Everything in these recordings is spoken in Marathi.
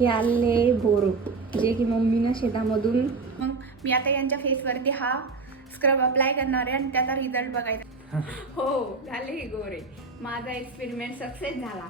हे आले बोर जे की मम्मीनं शेतामधून. मग मी आता यांच्या फेसवरती हा स्क्रब अप्लाय करणार आहे आणि त्याचा रिझल्ट बघायचा. हो झाले हे गोरे. माझा एक्सपेरिमेंट सक्सेस झाला.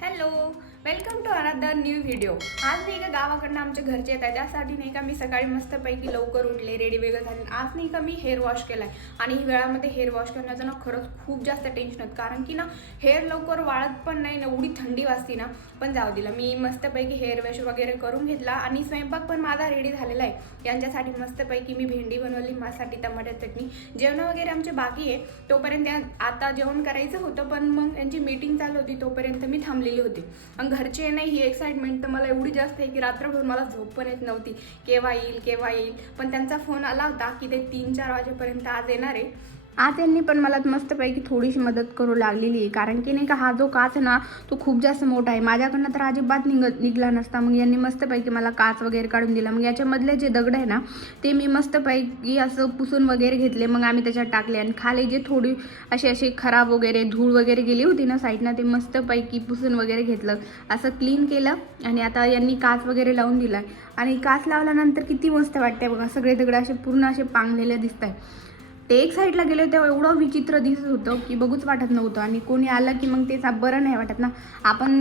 Hello, welcome to another new video. आज नाही का गावाकडनं आमच्या घरचे येत आहे, त्यासाठी नाही का मी सकाळी मस्तपैकी लवकर उठले, रेडी वेगळं झाले. आज नाही का मी हेअर वॉश केला आहे आणि ही वेळामध्ये हेअर वॉश करण्याचं ना खरंच खूप जास्त टेन्शन होतं, कारण की ना हेअर लवकर वाळत पण नाही ना, एवढी थंडी वाजती ना. पण जाऊ दिला, मी मस्तपैकी हेअर वॉश वगैरे करून घेतला आणि स्वयंपाक पण माझा रेडी झालेला आहे. यांच्यासाठी मस्तपैकी मी भेंडी बनवली, माझ्यासाठी टमाटर चटणी. जेवण वगैरे आमचे बाकी आहे, तोपर्यंत आता जेवण करायचं होतं, पण मग यांची मीटिंग चालू होती तोपर्यंत मी थांबलेली होती. आणि घरचे नाही, ही एक्साइटमेंट तर मला एवढी जास्त आहे की रात्रभर मला झोप पण येत नव्हती, केव्हा येईल. पण त्यांचा फोन आला होता की ते 3-4 वाजेपर्यंत आज येणार आहे. आज यांनी पण मला मस्तपैकी थोडीशी मदत करू लागलेली आहे, कारण की नाही का हा जो काच आहे ना तो खूप जास्त मोठा आहे, माझ्याकडनं तर अजिबात निघला नसता. मग यांनी मस्तपैकी मला काच वगैरे काढून दिला. मग याच्यामधले जे दगड आहे ना ते मी मस्तपैकी असं पुसून वगैरे घेतले. मग आम्ही त्याच्यात टाकले आणि खाली जे थोडी असे खराब वगैरे धूळ वगैरे गेली होती ना साईडनं, ते मस्तपैकी पुसून वगैरे घेतलं, असं क्लीन केलं. आणि आता यांनी काच वगैरे लावून दिला आणि काच लावल्यानंतर किती मस्त वाटते बघा, सगळे दगड असे पूर्ण असे पांगलेले दिसत आहे. ते एक साईडला गेले तेव्हा एवढं विचित्र दिसत होतं की बघूच वाटत नव्हतं, आणि कोणी आलं की मग तेच बरं नाही वाटत ना.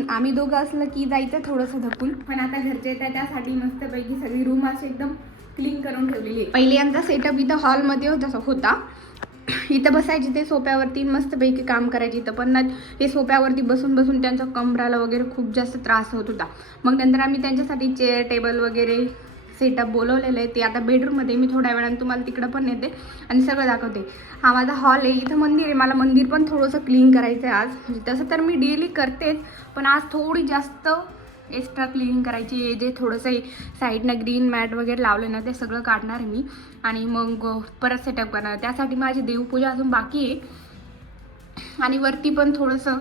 आम्ही दोघं असलं की जायचं थोडंसं धकून. पण आता घरचे येतात त्यासाठी मस्तपैकी सगळी रूम अशी एकदम क्लीन करून ठेवलेली आहे. पहिले आमचा सेटअप इथं हॉलमध्ये होता, इथं बसायची ते सोप्यावरती मस्तपैकी काम करायची इथं. पण ना हे सोप्यावरती बसून त्यांच्या कमराला वगैरे खूप जास्त त्रास होत होता. मग नंतर आम्ही त्यांच्यासाठी चेअर टेबल वगैरे सेटअप बोलवलेलं आहे. ते आता बेडरूममध्ये, मी थोड्या वेळानं तुम्हाला तिकडं पण येते आणि सगळं दाखवते. हा माझा हॉल आहे, इथं मंदिर आहे. मला मंदिर पण थोडंसं क्लीन करायचं आहे आज. म्हणजे तसं तर मी डेली करतेच, पण आज थोडी जास्त एक्स्ट्रा क्लीनिंग करायची आहे. जे थोडंसं साईडनं ग्रीन मॅट वगैरे लावले ना ते सगळं काढणार आहे मी आणि मग परत सेटअप करणार. त्यासाठी माझी देवपूजा अजून बाकी आहे आणि वरती पण थोडंसं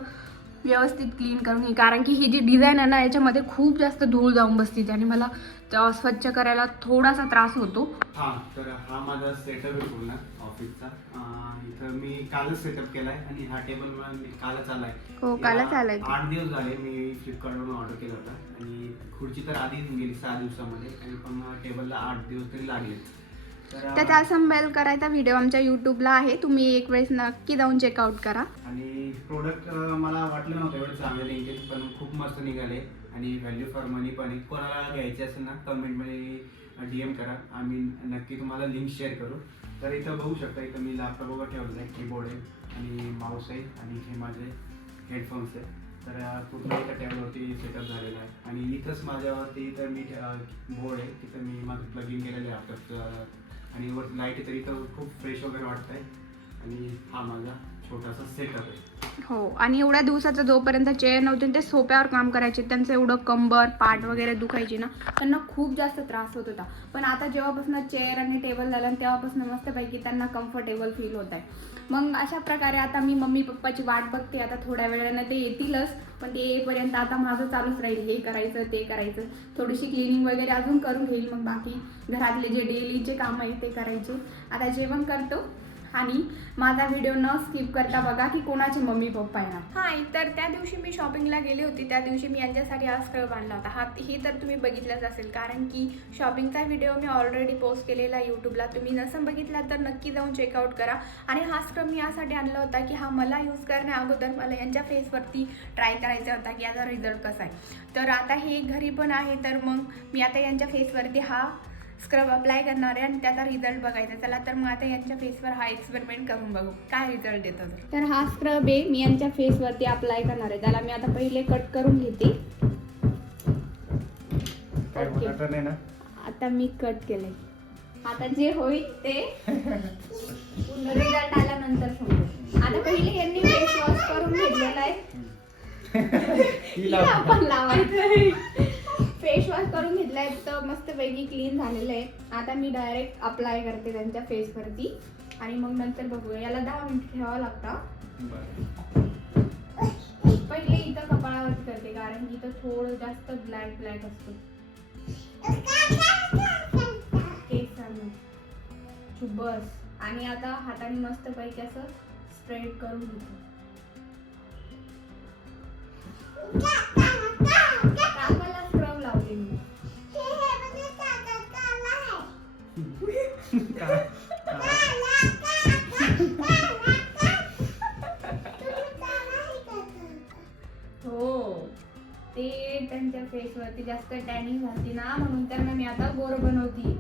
व्यवस्थित क्लीन करून घे, कारण की ही जी डिझाईन आहे ना याच्यामध्ये खूप जास्त धूळ जाऊन बसते आणि मला स्वच्छ करायला थोडासा त्रास होतो. तर हा माझा सेटअप आहे पूर्ण ऑफिसचा. इथं मी कालच सेटअप केलाय आणि हा टेबल मी कालच आलाय. हो, कालच आलाय. 8 दिवस झाले मी फ्लिपकार्टवरून ऑर्डर केला होता आणि खुर्ची तर आधीच गेली 6 दिवसामध्ये, आणि पण टेबलला 8 दिवस तरी लागले. त्याचा असेंबल करायचा व्हिडिओ आमच्या यूट्यूबला आहे, तुम्ही एक वेळेस नक्की जाऊन चेकआउट करा. आणि प्रोडक्ट मला वाटलं नव्हतं एवढं चांगलं निघेल, पण खूप मस्त निघाले आणि व्हॅल्यू फॉर मनी पण आहे. कोणाला घ्यायचे असेल ना कमेंटमध्ये DM करा, आम्ही नक्की तुम्हाला लिंक शेअर करू. तर इथं बघू शकता, इथं मी लॅपटॉपवर ठेवलेलं आहे, कीबोर्ड आहे आणि माऊस आहे आणि हे माझे हेडफोन्स आहे. तर पूर्ण एका टेबलवरती सेटअप झालेला आहे आणि इथंच माझ्यावरती इथं मी बोर्ड आहे, तिथं मी माझं प्लग इन केलेलं आहे लॅपटॉपचं आणि वर लाईट आहे, तर इथं खूप फ्रेश वगैरे वाटत आहे. आणि हा माझा छोटासा सेटअप आहे. हो, आणि एवढ्या दिवसाचं जोपर्यंत चेअर नव्हते ते सोप्यावर काम करायचे, त्यांचं एवढं कंबर पाठ वगैरे दुखायची ना, त्यांना खूप जास्त त्रास होत होता. पण आता जेव्हापासून चेअर आणि टेबल झालं तेव्हापासून मस्तपैकी त्यांना कम्फर्टेबल फील होत आहे. मग अशा प्रकारे आता मी मम्मी पप्पाची वाट बघते. आता थोड्या वेळानं ते येतीलच, पण ते येईपर्यंत आता माझं चालूच राहील, हे करायचं ते करायचं. थोडीशी क्लिनिंग वगैरे अजून करून घेईल, मग बाकी घरातले जे डेलीचे कामं आहेत ते करायचे. आता जेवण करतो आणि माझा व्हिडिओ न स्किप करता बघा की कोणाचे मम्मी पप्पा येणार. हां, तर त्या दिवशी मी शॉपिंगला गेले होते, त्या दिवशी मी यांच्यासाठी हा स्क्रब आणला होता. ही तर तुम्ही बघितलंच असेल, कारण की शॉपिंगचा व्हिडिओ मी ऑलरेडी पोस्ट केलेला आहे यूट्यूबला. तुम्ही नसेल बघितला तर नक्की जाऊन चेकआउट करा. आणि हा स्क्रब मी यासाठी आणला होता की हा मला यूज करण्या अगोदर मला यांच्या फेसवरती ट्राय करायचा होता की याचा रिझल्ट कसा आहे. तर आता हे घरी पण आहे, तर मग मी आता यांच्या फेसवरती हा स्क्रब अप्लाय करणार आहे आणि त्याचा रिझल्ट बघायचा. चला तर मग आता यांच्या फेसवर हा एक्सपेरिमेंट करून बघू काय रिझल्ट येतो. तर हा स्क्रब आहे, मी यांच्या फेसवरती अप्लाय करणार आहे. त्याला मी आता पहिले कट करून घेते. आता मी कट केलंय, आता जे होईल ते रिझल्ट आल्यानंतर समजेल. आता पहिले यांनी फेस वॉश करून घेतलेला आहे, आपण लावायचं. फेस वॉश करून घेतलाय तर मस्तपैकी क्लीन झालेलं आहे. आता मी डायरेक्ट अप्लाय करते त्यांच्या फेसवरती आणि मग नंतर बघूया. याला 10 मिनिट ठेवावं लागतं. पहिले इथं कपाळावरती करते, कारण की इथं थोडं जास्त ब्लॅक असतो. बस, आणि आता हाताने मस्तपैकी असं स्प्रेड करून घेतो. काकाला स्क्रब लावते मी. हो, ते त्यांच्या फेसवरती जास्त टॅनिंग झाली ना, म्हणून त्यांना मी आता गोर बनवती.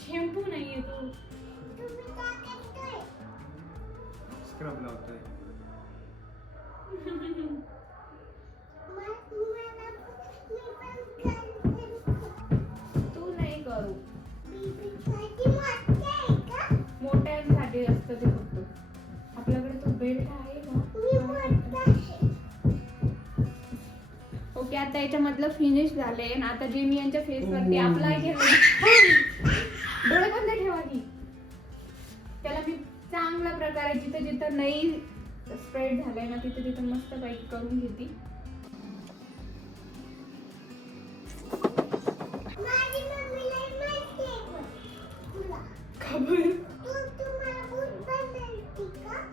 शॅम्पू नाहीये तो. स्क्रब लावतोय. तू नाही करू. मोठ्यांसाठी असतं ते फक्त. आपल्याकडे तो बेल्ट आहे का? ओके, आता याच्यामधलं फिनिश झालंय आणि आता जे मी यांच्या फेसवरती अप्लाय केलं. डोळे बंद ठेवा की. त्याला मी चांगल्या प्रकारे जिथं जिथं नाही स्प्रेड झालंय ना, तिथं तिथं मस्त पैकी करून घेते.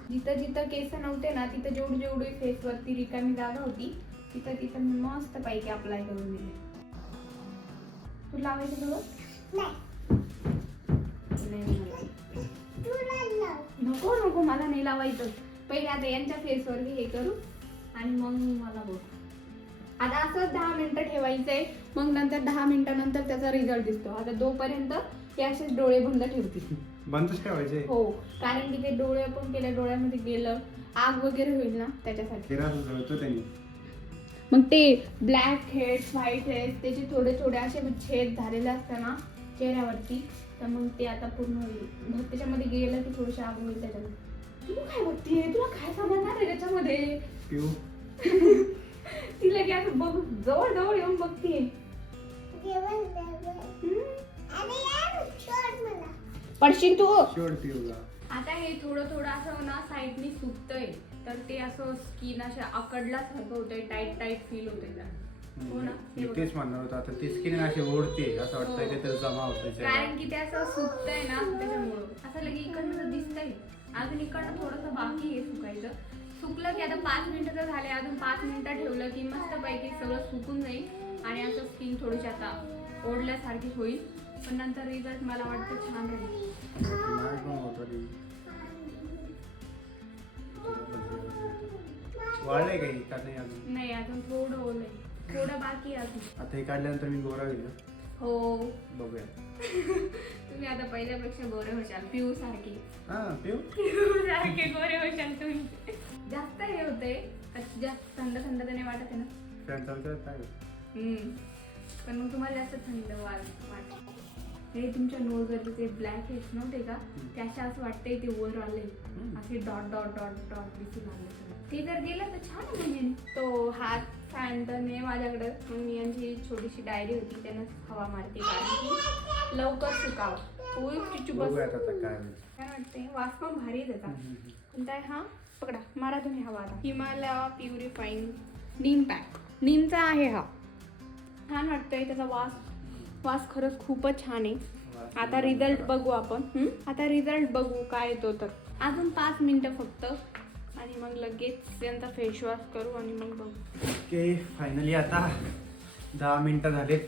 जिथं जिथं केस नव्हते ना, तिथं जेवढी जेवढी फेसवरती रिकामी जागा होती, तिथं तिथं मी मस्त पैकी अप्लाय करून दिले. तू लावायचं सगळं? नको नको, मला नाही लावायचं. पहिले आता यांच्या फेसवर हे करू आणि मग मला बघ. आता असं 10 मिनिटं ठेवायचंय, मग नंतर 10 मिनिटानंतर त्याचा रिझल्ट दिसतो. आता तोपर्यंत हे असेच डोळे बंद ठेवतील. बंदच ठेवायचे? हो, कारण की ते डोळे आपण केल्या डोळ्यामध्ये गेलं, आग वगैरे होईल ना, त्याच्यासाठी. त्यांनी मग ते ब्लॅक हेड्स, व्हाईट हेड्स, त्याचे थोडे थोडे असे छेद झालेले असतात ना चेहऱ्यावरती, तर मग ते आता पूर्ण होईल. मग त्याच्यामध्ये गेलं की थोडीशी आग होईल त्याच्यामध्ये. तू काय बघतीये? तुला काय समजणार आहे त्याच्यामध्ये? तिला की असं बघ, जवळ जवळ येऊन बघतीये. पडशील तू. आता हे थोडं थोडं असं ना साईडनी सुकतंय, तर ते असं स्किन अशा आकडल्यासारखं होतंय, टाईट टाईट फील होतंय त्याला. हो ना, मी तेच म्हणणार होतं. आता ती स्किन अशी ओढते, असं वाटतंय की ते जमा होतंय. कारण की ते असं सुकतंय ना, त्याच्यामुळं असं लगे इकडनं दिसतंय. अजून इकडनं थोडंसं बाकी आहे सुकायचं. सुकलं की आता 5 मिनिटं तर झाले, अजून 5 मिनिटं ठेवलं की मस्त पैकी सगळं सुकून जाईल आणि असं स्किन थोडीशी आता ओढल्यासारखी होईल. पण नंतर रिझल्ट मला वाटतं छान राहील. वाढलंय काही का नाही अजून? नाही, अजून थोडं ओलंय, थोडं बाकी आहे अजून. आता हे काढल्यानंतर मी गोरा होईल. हो, बघूया. तुम्ही आता पहिल्यापेक्षा गोरे होशाल, पिऊ सारखे. पिऊ सारखे गोरे होशाल तुम्ही. जास्त हे होते, जास्त थंड थंड तर नाही वाटत आहे ना? फॅन चालू करत काय? पण मग तुम्हाला जास्त थंड वाटत. हे तुमच्या नोजवरचे ते ब्लॅक हेड्स नव्हते का, ते असं वाटतंय ते वर आले, असे डॉट डॉट डॉट डॉट दिसून आले. ते जर गेलं तर छान. म्हणजे तो हात फॅन तर नाही माझ्याकडं, मग मी यांची छोटीशी डायरी होती, त्यानं हवा मारते कारण की लवकर सुकावं. काय वाटते? वास पण भारी देतात. कोणता आहे हा? पकडा, मारा तुम्ही हवा. आता हिमालया प्युरिफाईंग नीम पॅक, नीमचा आहे हा. छान वाटतंय त्याचा वास खरंच खूपच छान आहे. आता रिझल्ट बघू आपण. आता रिझल्ट बघू काय येतो. तर अजून 5 मिनिटं फक्त आणि मग लगेच त्यांचा फेस वॉश करू आणि मग बघू. ओके, फायनली आता 10 मिनिटं झालेत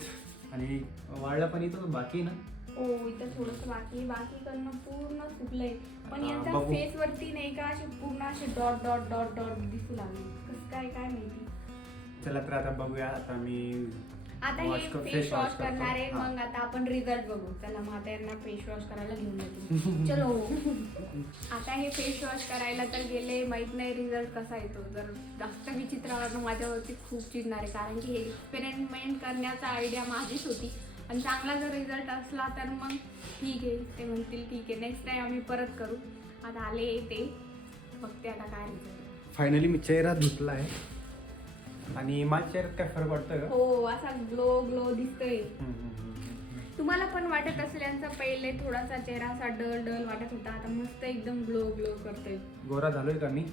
आणि वाढला पण इथं बाकी ना. हो, इथं थोडंसं बाकी करणं पूर्ण सुकलंय. पण यांच्या फेस वरती नाही का असे पूर्ण असे डॉट डॉट डॉट डॉट दिसू लागले. कसं काय माहिती. चला तर आता बघूया. आता मी आता हे फेस वॉश करणार आहे, मग आता आपण रिझल्ट बघू. चला मग आता यांना फेस वॉश करायला घेऊन येतो. चलो. आता हे फेस वॉश करायला तर गेले, माहित नाही रिझल्ट कसा येतो. जर जास्त विचित्र आला तर माझ्यावरती खूप चिडणार आहे, कारण की हे एक्सपेरिमेंट करण्याचा आयडिया माझीच होती. आणि चांगला जर रिझल्ट असला तर मग ठीक आहे, ते म्हणतील ठीक आहे, नेक्स्ट टाइम आम्ही परत करू. आता आले ते बघते आता काय रिझल्ट. फायनली मी चेहरा धुतला आहे आणि माझ्या चेहऱ्यात काय फरक वाटतोय का? हो, असा ग्लो दिसतोय. तुम्हाला पण वाटत असेल यांचा पहिले थोडासा चेहरा असा डल वाटत होता, आता मस्त एकदम ग्लो करतोय. गोरा झालोय का मी?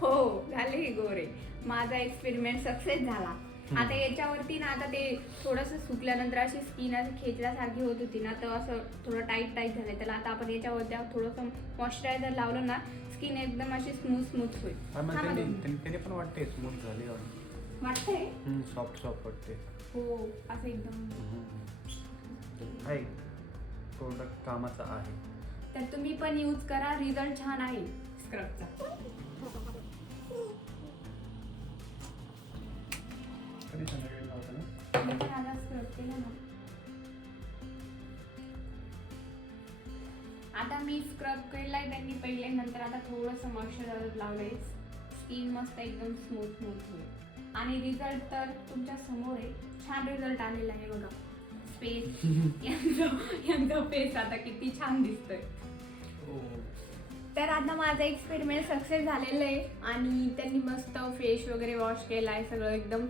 हो, झाले गोरे. माझा एक्सपेरिमेंट सक्सेस झाला. आता याच्यावरती ना आता ते थोडंसं सुकल्यानंतर अशी स्किन अशी खेचल्यासारखी होत होती ना, तर असं थोडं टाईट झालंय त्याला. आता आपण याच्यावरती थोडंसं मॉइश्चरायझर लावलं ना, स्किन एकदम अशी स्मूथ होईल. त्याने पण वाटते स्मूथ झाली वाटतंय सॉफ्ट वाटते. हो, असं एकदम. आहे प्रोडक्ट कामाचा आहे. तर तुम्ही पण यूज करा, रिझल्ट छान आहे स्क्रबचा. कधी संध्याकाळी लावता ना? मी पण आता स्क्रब केलं ना. आता मी स्क्रब केलाय त्यांनी पहिले, नंतर आता थोडंसं मॉइश्चरायझर लावलंय. स्किन मस्त एकदम स्मूथ होईल. आणि रिझल्ट तर तुमच्या समोर आहे. छान रिझल्ट आलेला आहे बघा. फेस यांचा फेस आता किती छान दिसतोय. तर आता माझा एक्सपेरिमेंट सक्सेस झालेलं आहे आणि त्यांनी मस्त फेस वगैरे वॉश केला आहे. सगळं एकदम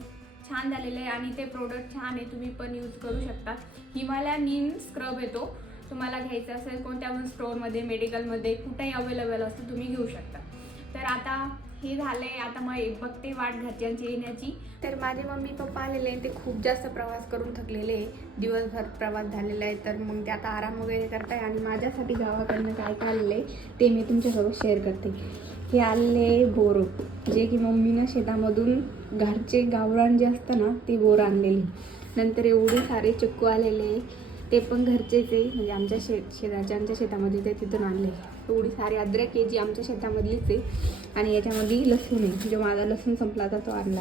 छान झालेलं आहे आणि ते प्रोडक्ट छान आहे. तुम्ही पण यूज करू शकता. हिमालया नीम स्क्रब येतो. तुम्हाला घ्यायचं असेल कोणत्या पण स्टोअरमध्ये, मेडिकलमध्ये, कुठेही अवेलेबल असतं, तुम्ही घेऊ शकता. तर आता हे झालंय. आता मग बघते वाट घरच्यांची येण्याची. तर माझे मम्मी पप्पा आलेले आहे. ते खूप जास्त प्रवास करून थकलेले आहे. दिवसभर प्रवास झालेला आहे. तर मग ते आता आराम वगैरे करताय आणि माझ्यासाठी गावाकडनं काय काय आलेलं आहे ते मी तुमच्यासोबत शेअर करते. हे आलेले बोर, जे की मम्मीनं शेतामधून घरचे गावरान जे असतं ना ते बोर आणलेले. नंतर एवढे सारे चिक्कू आलेले, ते पण घरचेच आहे. म्हणजे आमच्या शेजारच्या शेतामध्ये ते तिथून आणले. एवढी सारी अद्रक आहे जी आमच्या शेतामधलीच आहे. आणि याच्यामध्ये लसूण आहे, जो माझा लसूण संपला तर तो आणला.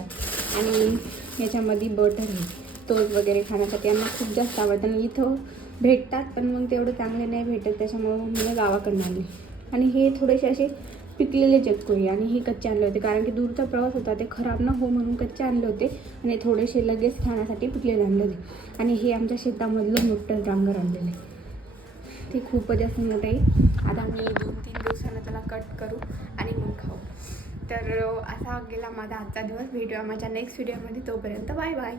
आणि याच्यामध्ये बटर आहे, तोच वगैरे खाण्यासाठी यांना खूप जास्त आवडतं. आणि इथं भेटतात पण मग तेवढं चांगले नाही भेटत, त्याच्यामुळं मी गावाकडनं आणले. आणि हे थोडेसे असे पिकलेले चिक्कू आहे आणि हे कच्चे आणले होते, कारण की दूरचा प्रवास होता, ते खराब न हो म्हणून कच्चे आणले होते. आणि थोडेसे लगेच खाण्यासाठी पिकलेले आणले होते. आणि हे आमच्या शेतामधलं मोठं डांगर आणलेलं आहे, ते खूपच जास्त मोठं आहे. आता मी 2-3 दिवसानं त्याला कट करू आणि मग खाऊ. तर असा गेला माझा आजचा दिवस. भेटूया माझ्या नेक्स्ट व्हिडिओमध्ये. तोपर्यंत बाय बाय.